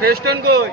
Festoon কই?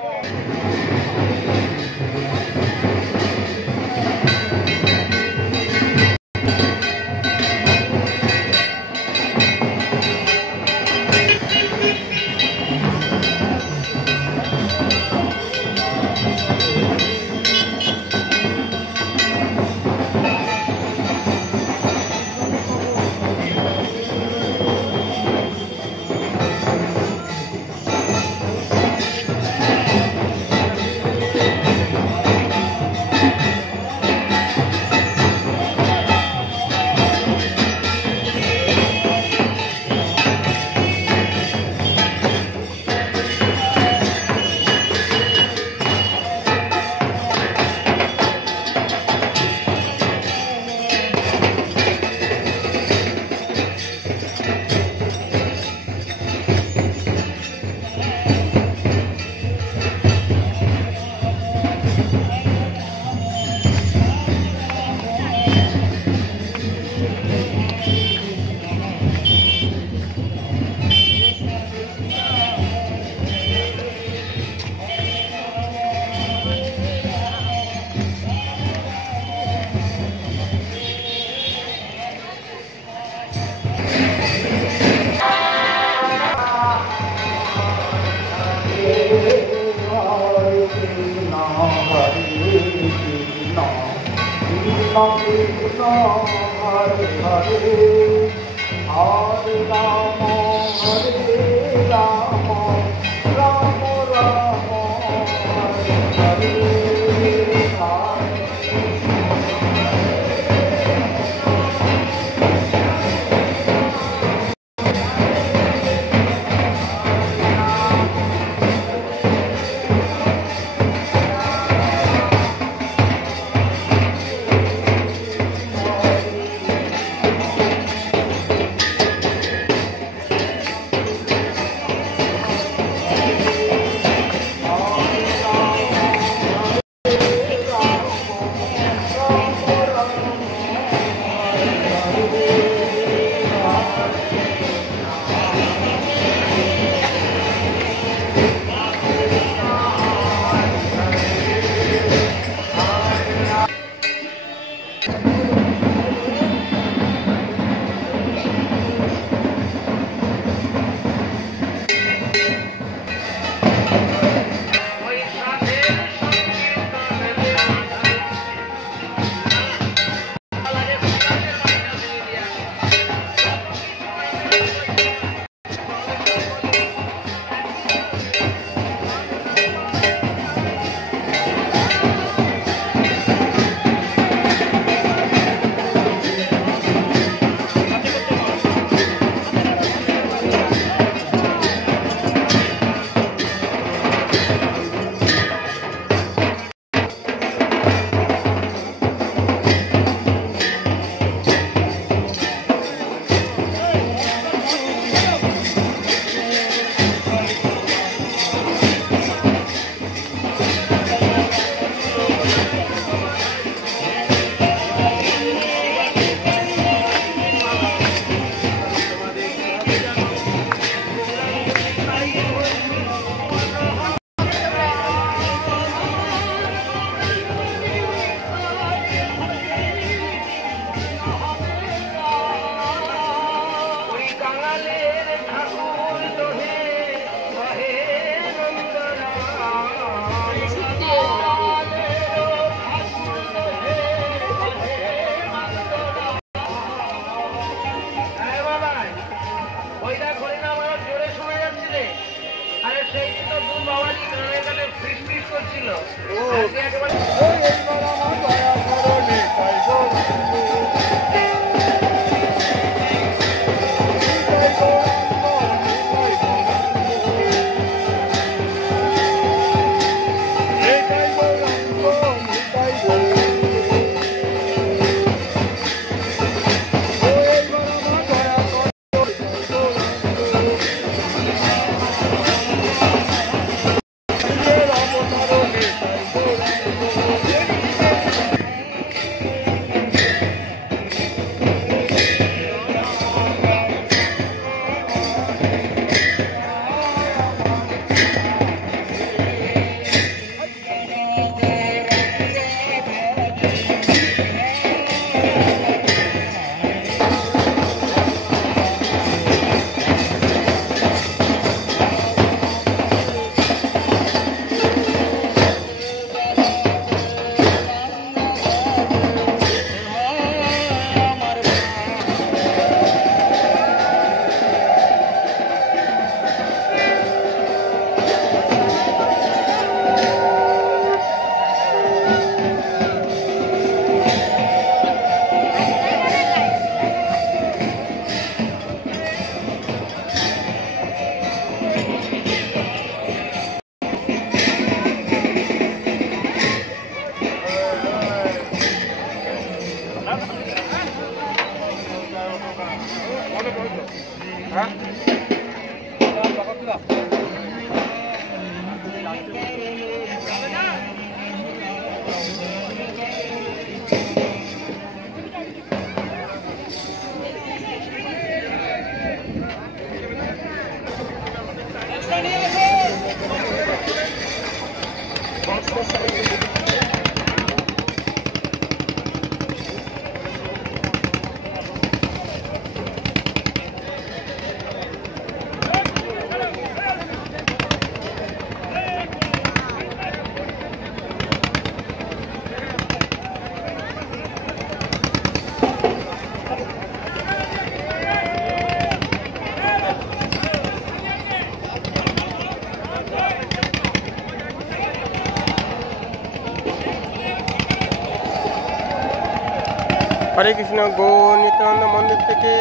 হরে কৃষ্ণ। গো নিত্যানন্দ মন্দির থেকে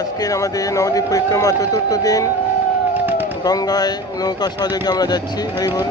আজকের আমাদের নবদ্বীপ পরিক্রমা চতুর্থ দিন। গঙ্গায় নৌকা সহযোগে আমরা যাচ্ছি। হরি বল।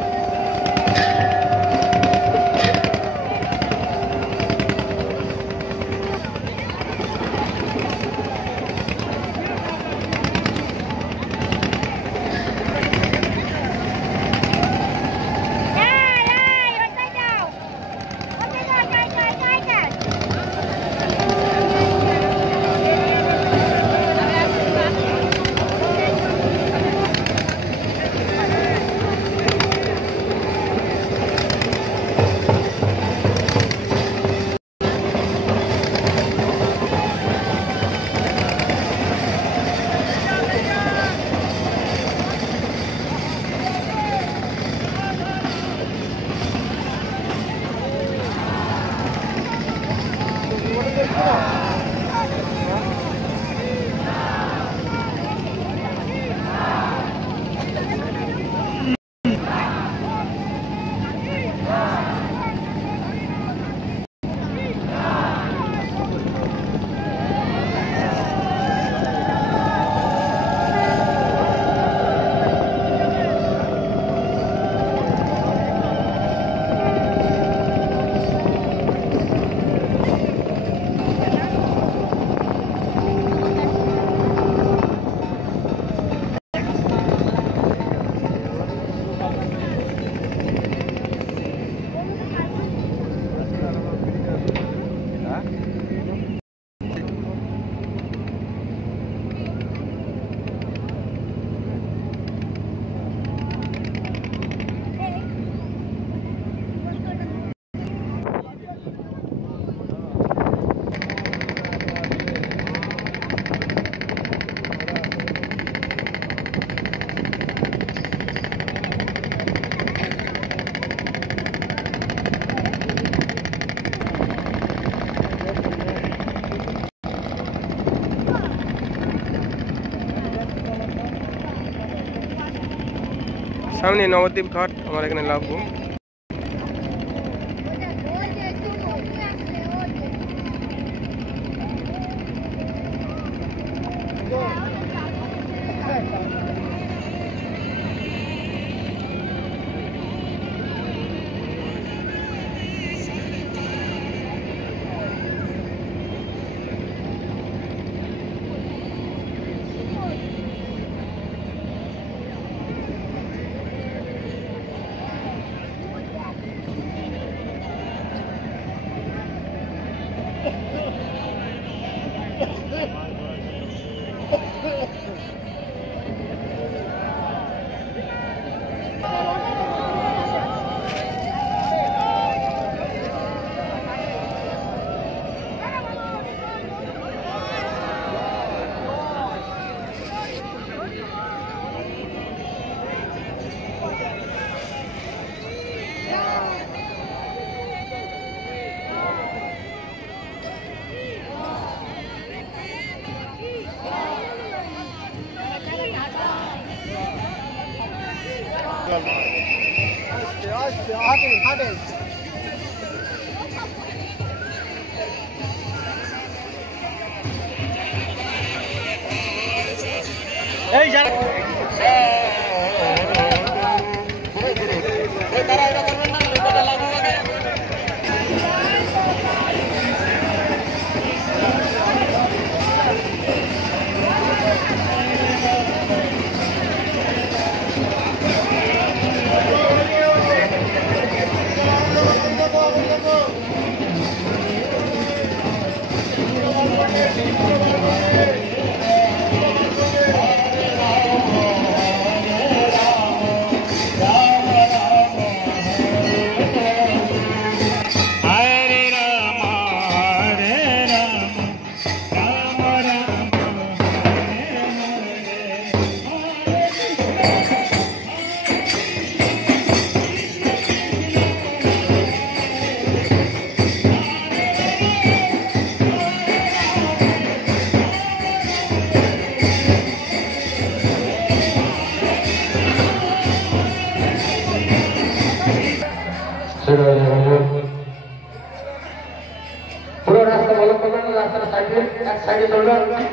সামনে নবদ্বীপ ঘাট, আমার এখানে লাভবো। এই যারা এক সাইডে চলবেন।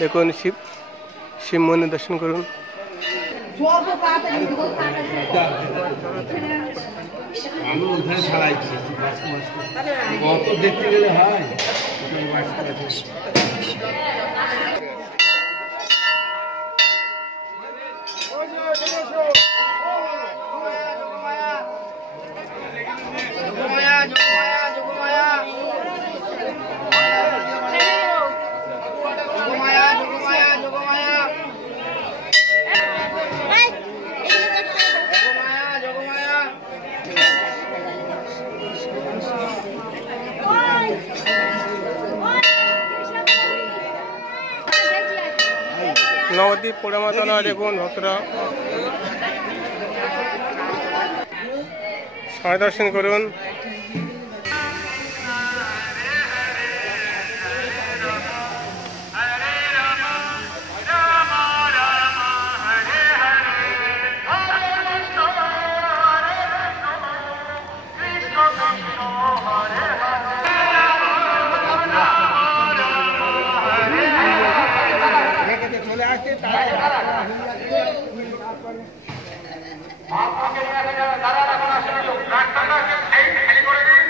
দেখুন শিব মন্দির দর্শন করুন। আমি ওখানে ছাড়াইছি কত দেখতে গেলে হয়। নবদ্বীপ পোড়ামাতলা দেখুন ভক্তরা সবাই দর্শন করুন। আপনাকে নিয়ে আসে যারা এখন আসলে রাস্তাটা সাইড খালি করে দিন।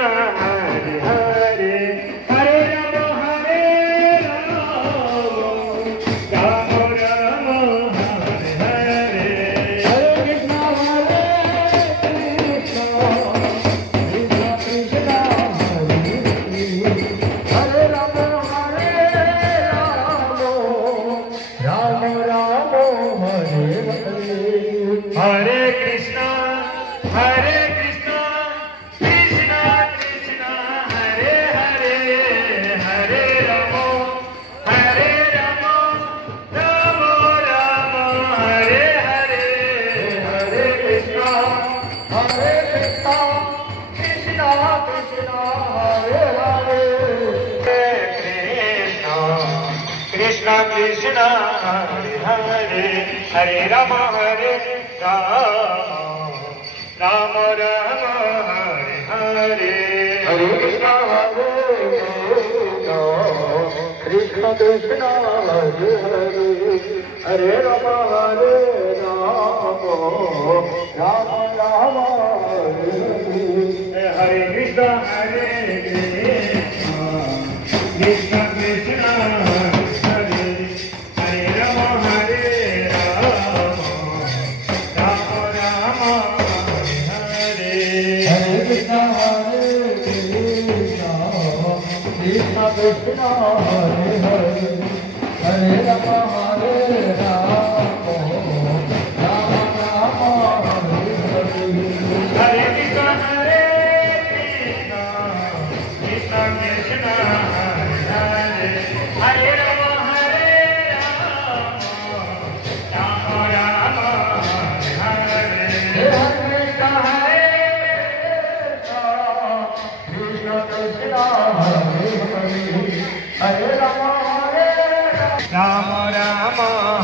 हरे हरे हरे राम हरे राम राम हरे हरे हरे कृष्ण कृष्ण कृष्ण हरे हरे राम राम राम हरे हरे हरे कृष्णा कृष्णा कृष्णा हरे हरे हरे राम राम राम हरे हरे हरे कृष्णा कृष्णा कृष्णा हरे हरे कृष्णा कृष्णा हरे हरे हरे राम राम राम हरे हरे हरे कृष्णा कृष्ण कृष्ण हरे हरे हरे राम राम राम हरे हरे हरे कृष्ण कृष्ण कृष्ण हरे हरे राम राम राम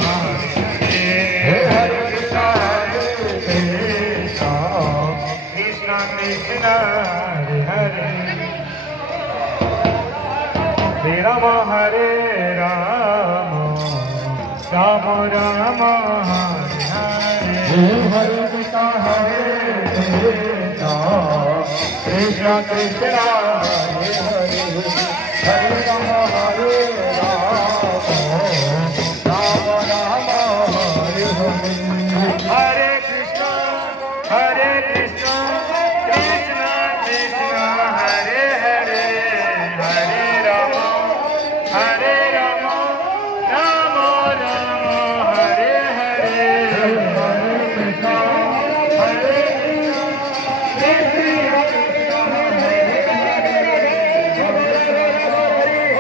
हरे हरे कृष्ण कृष्ण कृष्ण हरे हरे हरे राम राम राम हरे हरे हरे कृष्ण कृष्ण कृष्ण हरे हरे राम राम राम हरे हरे हरे कृष्ण कृष्ण हरे हरे हरे राम राम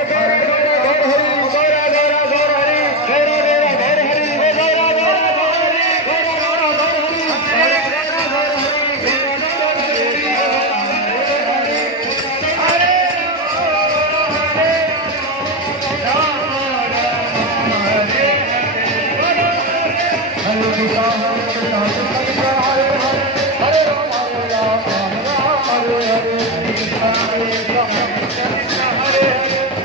हरे हरे कृष्ण कृष्ण कृष्ण हरे हरे हरे राम राम राम हरे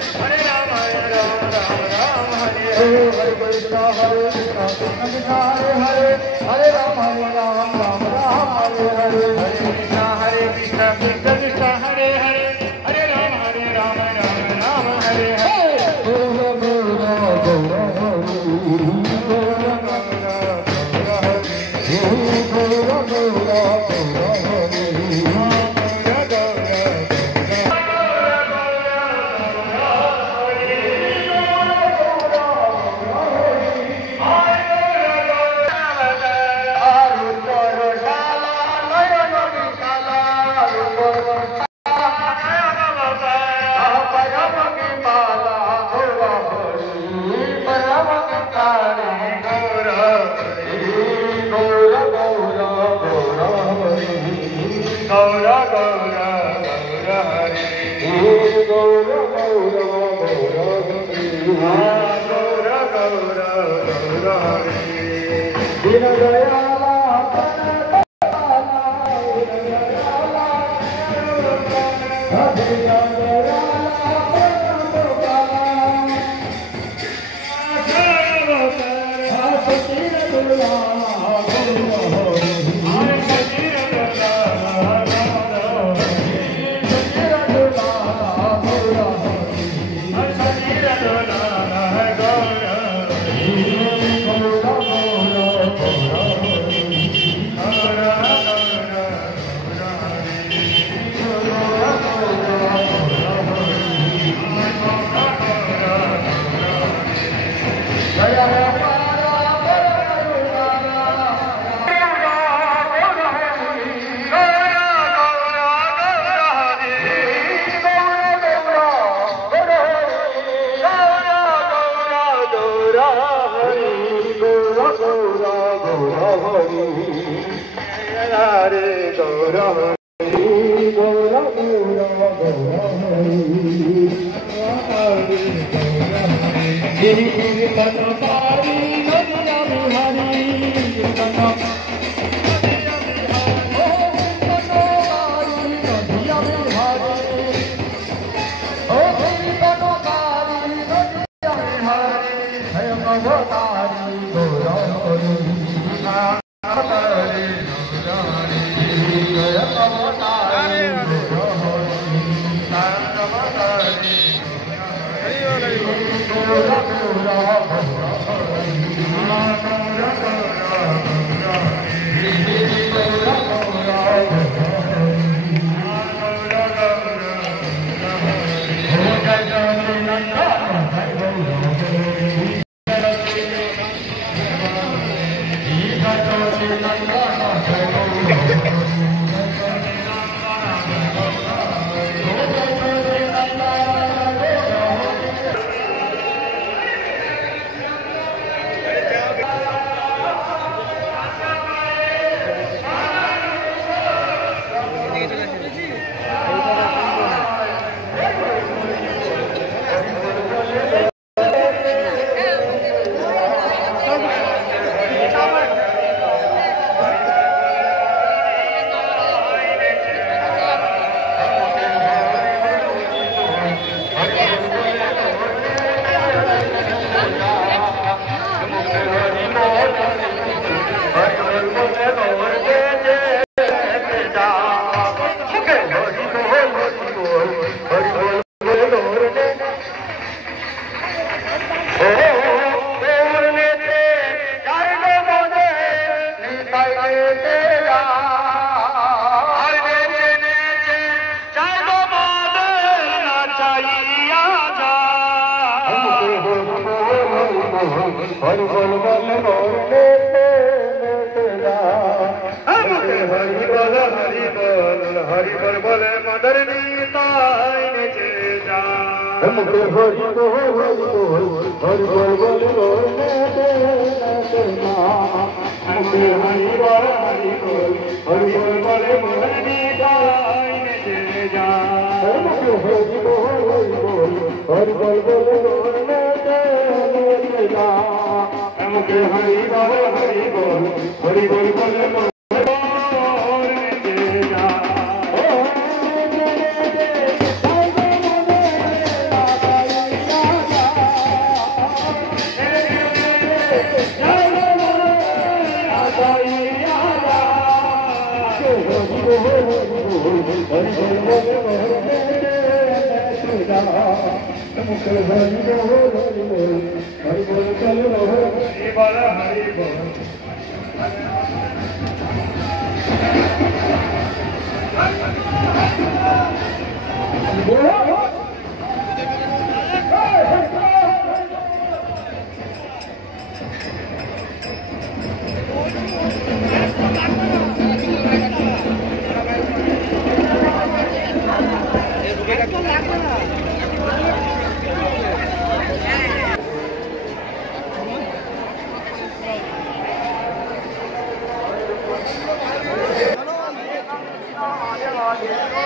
हरे हरे कृष्ण कृष्ण कृष्ण हरे हरे हरे राम राम राम हरे हरे हरे कृष्ण कृष्ण कृष्ण हरे हरे हरे राम राम राम हरे हरे हरे कृष्ण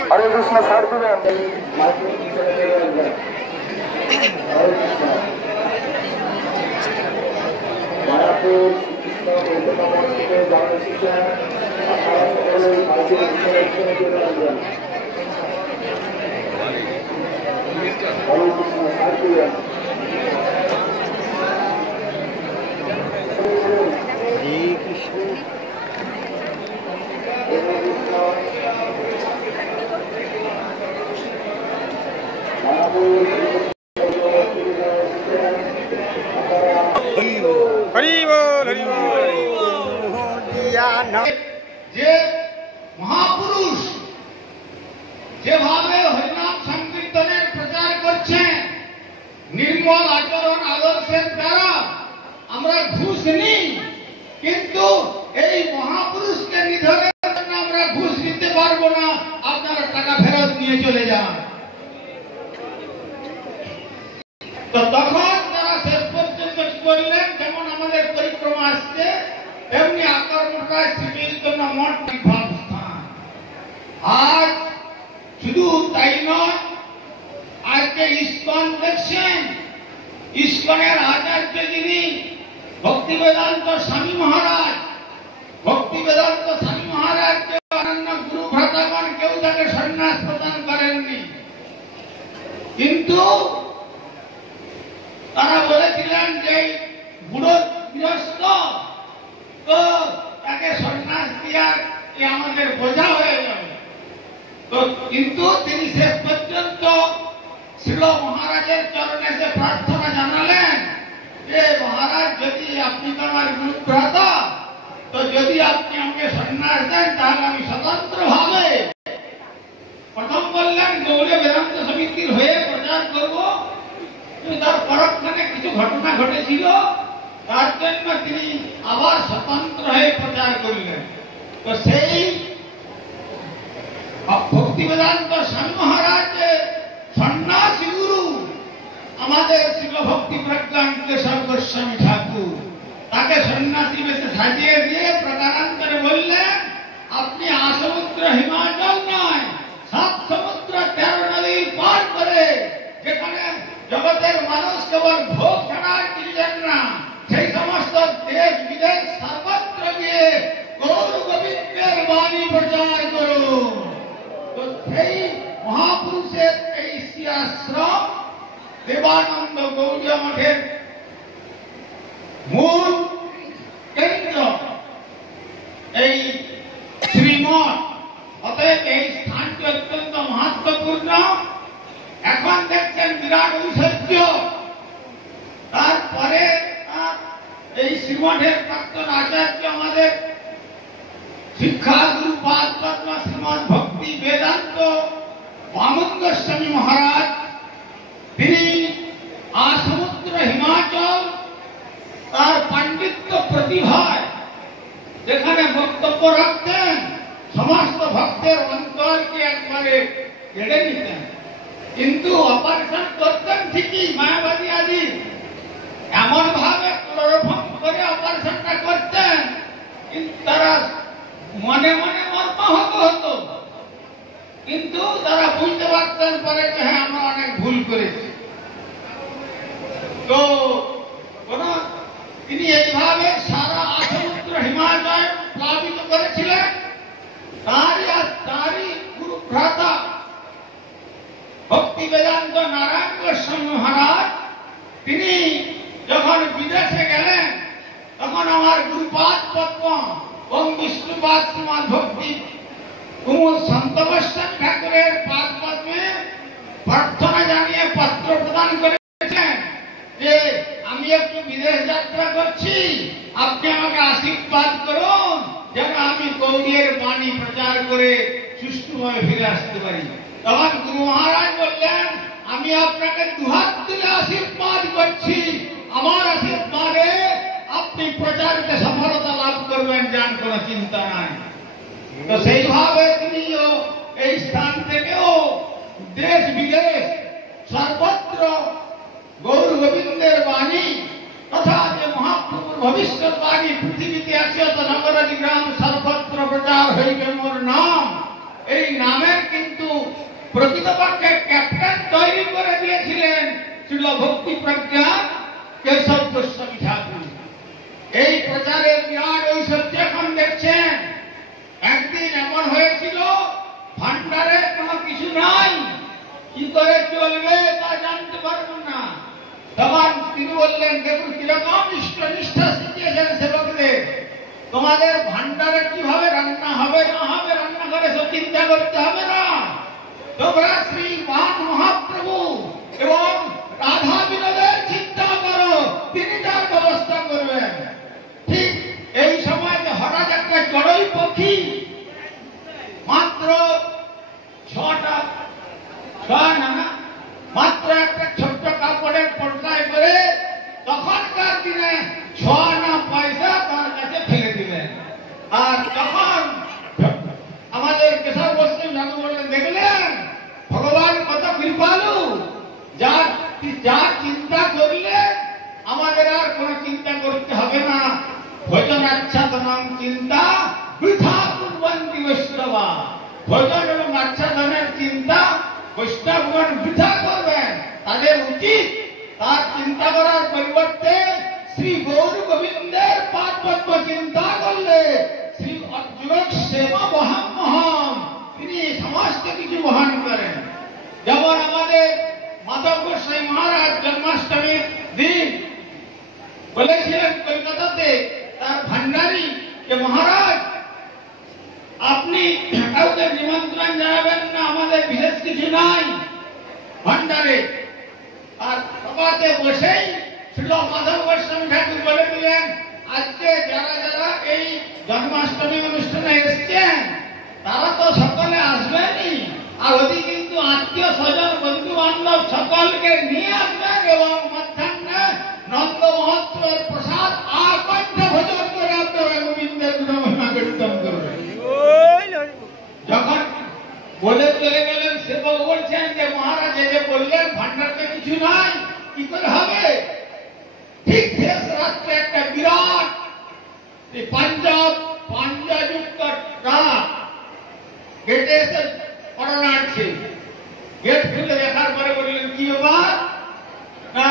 हरे कृष्ण सार दिবেন যে মহাপুরুষ যেভাবে হরিনাম সংকীর্তনের প্রচার করছেন নির্মল আচরণ আদর্শের দ্বারা চলে যান। তো তখন তারা শেষ পর্যন্ত কি করলেন, যেমন আমাদের পরিক্রমা আসছে তেমনি আকারমুখায় শ্রীচৈতন্য মঠ বিভাগ স্থান। আর শুধু তাই নয়, আজকে ইস্কন দেখছেন, ইস্কনের আচার্য যিনি ভক্তি বেদান্ত স্বামী মহারাজ, ভক্তি বেদান্ত স্বামী মহারাজ অন্যান্য গুরু ভ্রাতাগণ কেউ তাকে সন্ন্যাস প্রদান করেননি, কিন্তু তারা বলেছিলেন যে বুড়ো গৃহস্থ, তো তাকে সন্ন্যাস দেওয়ার আমাদের বোঝা হয়ে যাবে। তো কিন্তু তিনি শেষ পর্যন্ত শ্রীল মহারাজের চরণে এসে প্রার্থনা জানালেন যে মহারাজ, যদি আপনি তো আমার গুরু ভ্রাতা, তো যদি আপনি আমাকে সন্ন্যাস দেন তাহলে আমি স্বতন্ত্র ভাবে প্রথম বললেন গৌড়ীয় বেদান্ত সমিতির হয়ে প্রচার করব। তার পরক্ষণে কিছু ঘটনা ঘটেছিল, তার জন্য তিনি আবার স্বতন্ত্র হয়ে প্রচার করলেন। তো সেই ভক্তি বেদান্ত স্বামী মহারাজ সন্ন্যাসী গুরু আমাদের শিল ভক্তি প্রজ্ঞান কেশব গোস্বামী ঠাকুর, তাকে সন্ন্যাসী বেশে সাজিয়ে দিয়ে প্রকারান্তরে বললেন, আপনি আসমুদ্র হিমাচল নয়, 7 সমুদ্র 13 নদী পার করে যেখানে জগতের মানুষ কেবল ভোগ ছাড়ার কিনলেন না, সেই সমস্ত দেশ বিদেশ সর্বত্র গিয়ে গৌর গোবিন্দের বাণী প্রচার করুন। তো সেই মহাপুরুষের এই শ্রীআশ্রম দেবানন্দ গৌড়ীয় মঠের মূল কেন্দ্র এই শ্রীমঠ। অতএব এই স্থানটি অত্যন্ত মহত্বপূর্ণ। এখন দেখছেন বিরাট ঐশ্বর্য। তারপরে এই শ্রীমঠের প্রাক্তন আচার্য আমাদের শিক্ষাগুরু পাদ পদ্ম শ্রীমৎ ভক্তি বেদান্ত বামন গোস্বামী মহারাজ, তিনি আসমুদ্র হিমাচল তার পাণ্ডিত্য প্রতিভায় যেখানে বক্তব্য রাখতেন, সমস্ত ভক্তের অন্তরকে একবারে কেড়ে নিতেন। কিন্তু অপারেশন করতেন ঠিকই, মায়াবাদী আদি এমন ভাবে ক্লোরোফর্ম করে অপারেশনটা করতেন, কিন্তু তারা মনে মনে মর্মাহত হতো, কিন্তু তারা বুঝতে পারতেন পরে যে হ্যাঁ আমরা অনেক ভুল করেছি। তো তিনি এইভাবে সারা আসমুদ্র হিমালয় প্লাবিত করেছিলেন। তারই গুরু ভ্রাতা ভক্তি বেদান্ত নারায়ণ গোস্বামী মহারাজ, তিনি যখন বিদেশে গেলেন তখন আমার গুরুপাদ পদ্ম এবং বিষ্ণুপাদ শ্রীমৎ ভক্তি কুমুদ সন্ত গোস্বামী ঠাকুরের পাদ পদ্মে প্রার্থনা জানিয়ে পত্র প্রদান করেছেন যে আমি একটু বিদেশ যাত্রা করছি, আপনি আমাকে আশীর্বাদ করুন যেন আমি গৌড়ীর বাণী প্রচার করে সুষ্ঠুভাবে ফিরে আসতে পারি। তখন গুরু মহারাজ বললেন, আমি আপনাকে দুহাত তুলে আশীর্বাদ করছি, আমার আশীর্বাদে আপনি প্রচারিতে সফলতা লাভ করবেন, যান কোনো চিন্তা নাই। তো সেইভাবে তিনি এই স্থান থেকেও দেশ বিদেশ সর্বত্র গৌর গোবিন্দের বাণী তথা যে মহাপ্রভুর ভবিষ্যৎবাণী পৃথিবীতে আছে তো নগরাদি গ্রাম সর্বত্র প্রচার হইবে মোর নাম, এই নামের কিন্তু প্রকৃতপক্ষে ক্যাপ্টেন তৈরি করে দিয়েছিলেন শ্রীল ভক্তি প্রজ্ঞা কেশব গোস্বামী ঠাকুর। এই প্রচারের বিরাট ঐশ্বর্য এখন দেখছেন। একদিন এমন হয়েছিল ভান্ডারে কোনো কিছু নাই, কি করে চলবে তা জানতে পারবেন না। তখন তিনি বললেন, দেখুন কিরকম নিষ্ঠা শিখিয়েছেন সেবকদের, তোমাদের ভান্ডারে কিভাবে রান্না হবে না হবে রান্নাঘরে সব চিন্তা করতে হবে না, তোমরা শ্রী মহাপ্রভু এবং রাধা বিনোদের চিন্তা করো, তিনি তার ব্যবস্থা করবেন। ঠিক এই সময় হঠাৎ একটা চড়ুই পাখি মাত্র মাত্র একটা ছোট্ট কাপড়ের পর্দায় করে তখনকার দিনে 6 আনা পয়সা তার কাছে ফেলে দিলেন। আর তখন আমাদের কেশব গোস্বামী ঠাকুর বললেন, দেখলেন ভোজনাচ্ছাদনং চিন্তা বৃথা কুর্বন্তি বৈষ্ণবা। ভোজন এবং আচ্ছাদনের চিন্তা বৈষ্ণবগণ বৃথা করবেন। তাদের উচিত তার চিন্তা করার পরিবর্তে শ্রী গৌর গোবিন্দের পাদ পদ্ম চিন্তা করলে শ্রী অর্জুন সেবা বহন মহান, তিনি সমস্ত কিছু বহন করেন। যেমন আমাদের মাধব গোস্বামী মহারাজ জন্মাষ্টমীর দিন বলেছিলেন কলকাতাতে তার ভান্ডারী যে মহারাজ আপনি কাউকে নিমন্ত্রণ জানাবেন না, আমাদের বিশেষ কিছু নাই ভান্ডারে। আর সভাতে বসেই ছিল মাধব গোস্বামী ঠাকুর বলে দিলেন, আজকে যারা যারা এই জন্মাষ্টমী অনুষ্ঠানে এসছেন তারা তো সকলে আসবেনই, আর ওদিকে কিন্তু আত্মীয় স্বজন বন্ধু বান্ধব সকলকে নিয়ে আসবেন এবং মধ্যাহ্নে নন্দ মহোৎসবের প্রসাদ আর কণ্ঠে ভোজন করে আপনারা গোবিন্দের গুণমহিমা কীর্তন করবেন। যখন বলে চলে গেলেন সেবক বলছেন যে মহারাজ যে বললেন ভান্ডারতে কিছু নাই, কি করে হবে? ঠিক শেষ রাত্রে একটা বিরাট পাঞ্জাযুক্ত ট্রাক গেটে এসে করোনা আছে। গেট খুলে দেখার পরে বললেন কি ব্যাপার? না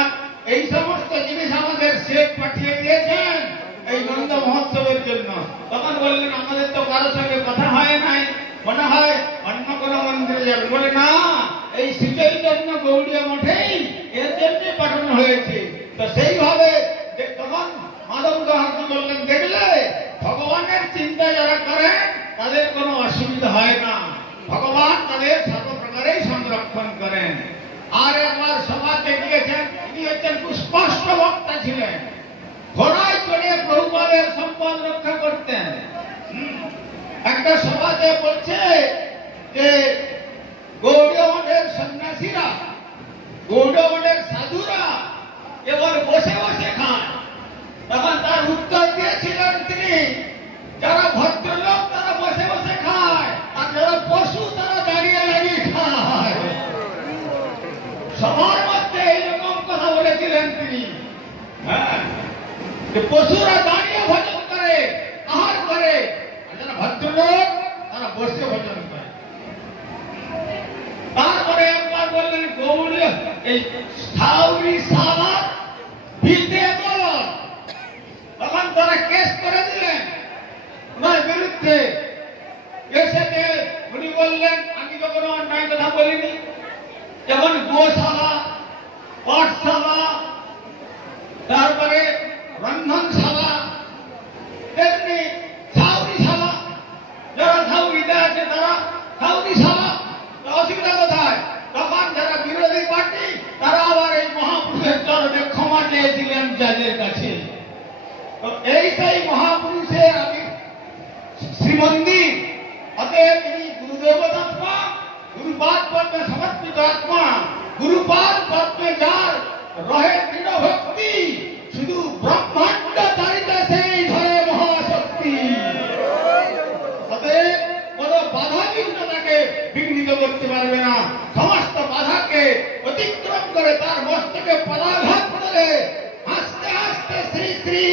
এই সমস্ত জিনিস আমাদের শেখ পাঠিয়ে দিয়েছেন এই নন্দ মহোৎসবের জন্য। তখন বললেন আমাদের তো কারোর সঙ্গে কথা হয় নাই, মনে হয় অন্য কোনো মন্দিরে যাবে। বলে না, এই শ্রীচৈতন্য গৌড়ীয় মঠেই এর জন্য পাঠানো হয়েছে। তো সেইভাবে তখন মাধব ঠাকুর বললেন, দেখলে ভগবানের চিন্তা যারা করেন তাদের কোনো অসুবিধা হয় না, ভগবান তাদের সর্বপ্রকারেই সংরক্ষণ করেন। আর একবার সভাতে গিয়েছেন, তিনি হচ্ছেন সুস্পষ্ট বক্তা ছিলেন, ঘোড়ায় চড়ে প্রভুপাদের সম্পদ রক্ষা করতেন। একটা সভাতে বলছে যে গৌড়ীয় মঠের সন্ন্যাসীরা, গৌড়ীয় মঠের সাধুরা এবার বসে বসে খান। তখন তার উত্তর দিয়েছিলেন তিনি, যারা ভদ্রলোক তারা বসে বসে খায়, আর যারা পশু তারা দাঁড়িয়ে দাঁড়িয়ে খায়। সবার মধ্যে এইরকম কথা বলেছিলেন তিনি। হ্যাঁ, যে পশুরা দাঁড়িয়ে ভোজন করে, আহার করে, আর যারা ভদ্রলোক তারা বসে ভোজন করে। তারপরে একবার বললেন গৌড়ীয় এই সাউরি সাবা ভিতে বল। তখন তারা কেস করে দিলেন ওনার বিরুদ্ধে। কেসেতে উনি বললেন আমি তো কোনো অন্যায় কথা বলিনি। যেমন গোশালা, পাঠশালা, তারপরে রন্ধনশালা, তেমনি সাউরিশালা, যারা সাউরিতে আছে তারা সাউরিশালা। অসুবিধা কোথায়? তখন যারা বিরোধী পার্টি তারা আবার এই মহাপুরুষের চরণে ক্ষমা চেয়েছিলেন জাজের কাছে। তো এই সেই মহাপুরুষের আমি শ্রীমন্দির, অতএব তিনি গুরুদেবতাত্মা, গুরুপাদ পদ্মে সমর্পিত আত্মা, গুরুপাদ পদ্মে যার রহে দৃঢ় ভক্তি, শুধু ব্রহ্মাণ্ড তারিতে সেই ধরে মহাশক্তি। অতএব কোন বাধা বিঘ্ন তাকে বিঘ্নিত করতে পারবে না। সমস্ত বাধাকে অতিক্রম করে তার মস্তকে পদাঘাত করলে আস্তে আস্তে শ্রী শ্রী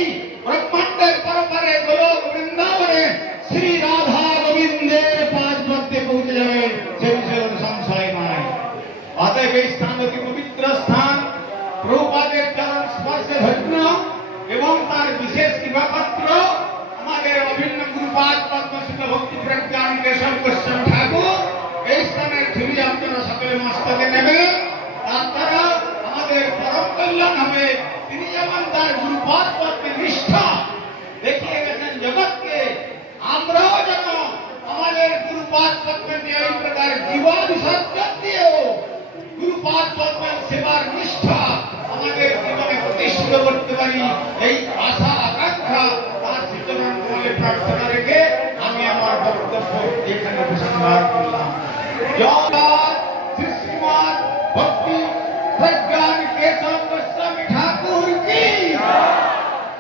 ব্রহ্মাণ্ডের পরপারে গোলক বৃন্দাবনে শ্রী রাধা গোবিন্দের পাঁচ মধ্যে পৌঁছে যাবে, সে বিষয়ে সংশয় নাই। অতএব এই স্থান অতি পবিত্র স্থান, প্রভুপাদের চরণ স্পর্শে ধন্য এবং তার বিশেষ কৃপাপাত্র আমাদের অভিন্ন গুরুপাদ পদ্মসুত ভক্তি প্রজ্ঞান কেশব গোস্বামী ঠাকুর। এই স্থানের ছবি আপনারা সকলে মস্তকে নেবেন, তার দ্বারা আমাদের পরম কল্যাণ হবে। তিনি যেমন তার গুরুপাদ পদ্মের নিষ্ঠা দেখিয়ে গেছেন জগৎকে, আমরাও যেন আমাদের গুরুপাদ পদ্মের এই প্রকার জীবন বিসর্জন দিয়েও গুরুপাদ পদ্মের সেবার নিষ্ঠা আমাদের জীবনে প্রতিষ্ঠিত করতে পারি, এই আশা আকাঙ্ক্ষা তার চিত্তন বলে প্রার্থনা রেখে আমি আমার বক্তব্য এখানে উপসংহার করলাম। জয় শ্রী শ্রীমান ভক্তি প্রজ্ঞান কেশব গোস্বামী ঠাকুর কি,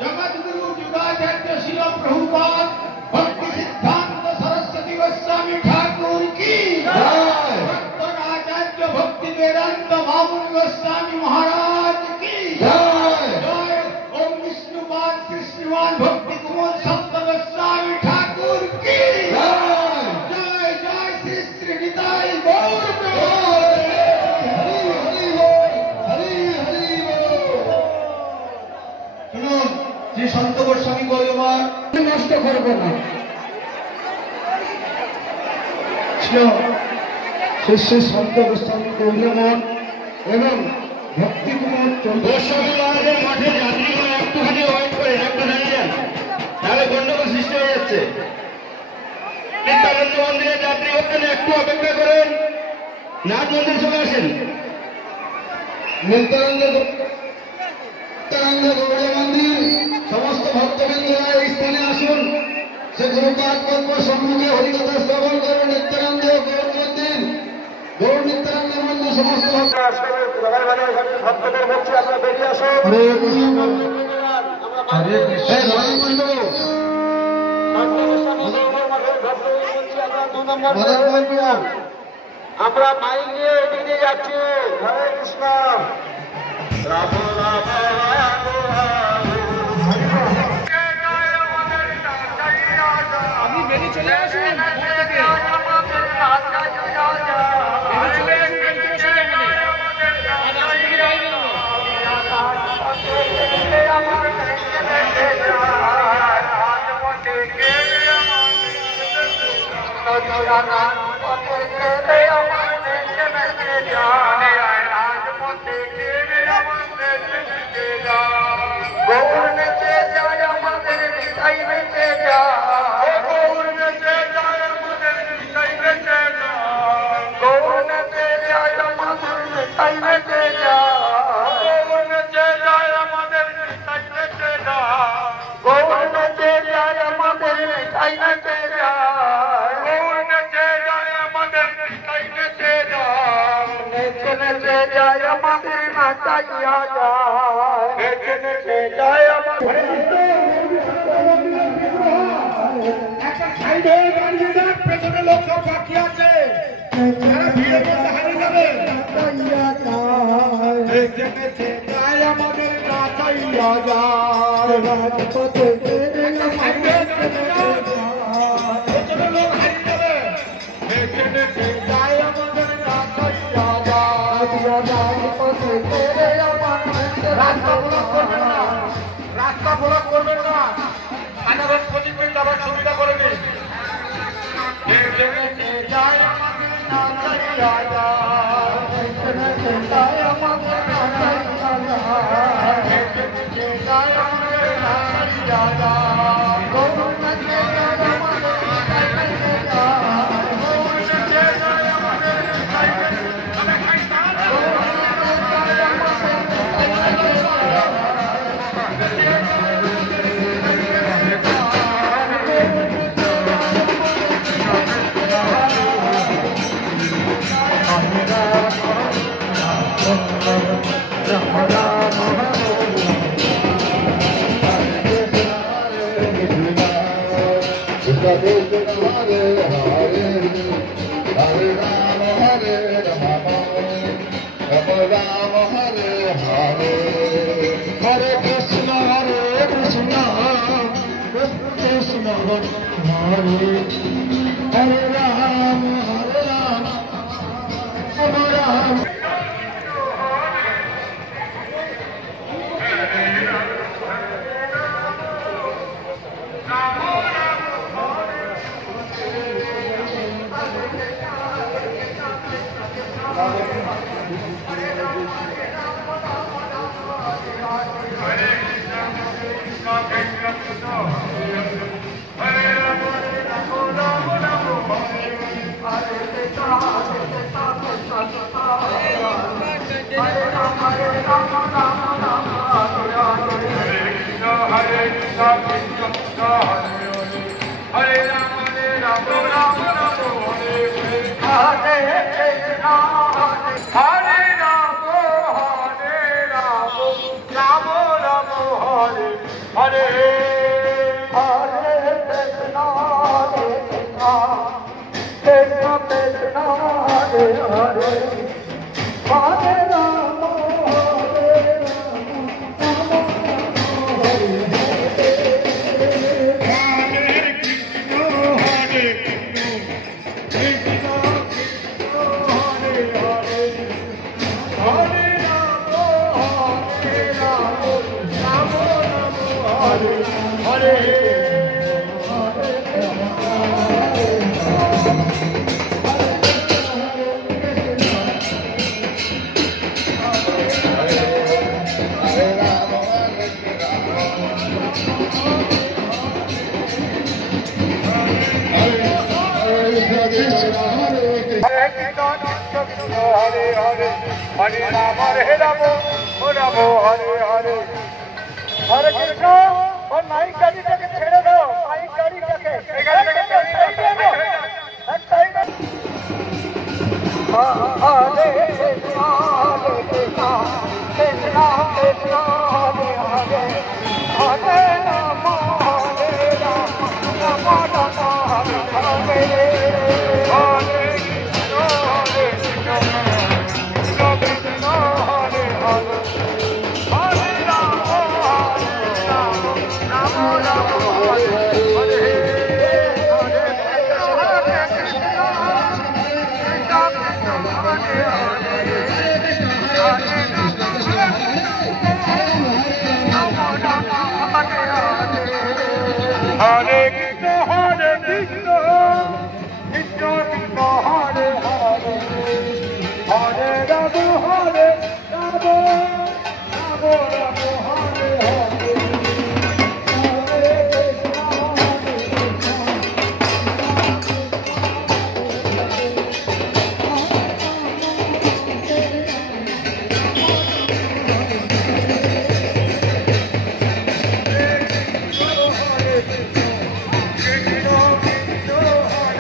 জগৎগুরু যুগাচার্য শিল প্রভুপাদ ভক্তি সিদ্ধান্ত সরস্বতী গোস্বামী ঠাকুর কি, ভক্তরাচার্য ভক্তি বেদান্ত বামুন গোস্বামী মহারাজ কি, জয় ওম বিষ্ণুপাদ শ্রী শ্রীমান ভক্তি কুমার শুনুন, শ্রী সন্ত গোস্বামী গৌরবার নষ্ট করবে না শ্রী সন্ত গোস্বামী গৌরমন এবং ভক্তি কুমার গোস্বামী মহারাজের মাঠে যাত্রীগুলো একটুখানি ওয়েট করে একটু দাঁড়িয়ে যান, তাহলে গন্ডগোল সৃষ্টি হয়ে যাচ্ছে। নিত্যানন্দ মন্দিরের যাত্রী হচ্ছেন, একটু অপেক্ষা করুন, নাথ মন্দির চলে আসেন। নিত্যানন্দ গৌড় মন্দির সমস্ত ভক্তবৃন্দরা এই স্থানে আসুন। সে গুরুপাদ পদ্ম সম্মুখে হরিকথা শ্রবণ করুন। নিত্যানন্দ গৌড় মন্দির, গৌড় নিত্যানন্দ মন্দির সমস্ত ভক্তদের বলছি আপনারা বেরিয়ে আসুন। হরে কৃষ্ণ হরে কৃষ্ণ। আমরা মাইক নিয়ে এগিয়ে যাচ্ছি। হরে কৃষ্ণ। রাম রাম আপনি বেরিয়ে চলে আসুন ভোর থেকে। পেছনে লোক সব বাকি আছে, যারা ভিড়ের মধ্যে হারিয়ে যাবে। আমাদের নাচাইয়া যায় রাজপথে, পেছনে লোক হারিয়ে যাবে। রাস্তা ব্লক করবেন না, রাস্তা ব্লক করবেন না, সাধারণ প্রতিদিন যাবার সুবিধা করে দিন। Hare Rama, Rama Rama, Hare Hare, Hare Rama, Hare Rama, Hare Hare, Hare Krishna, और माइक गाड़ी जाके छेड़े दो, माइक गाड़ी जाके, Hare Krishna, Krishna Krishna, Hare Hare, Hare Rama, Rama Rama, Hare Hare. Hare Krishna, Hare Krishna.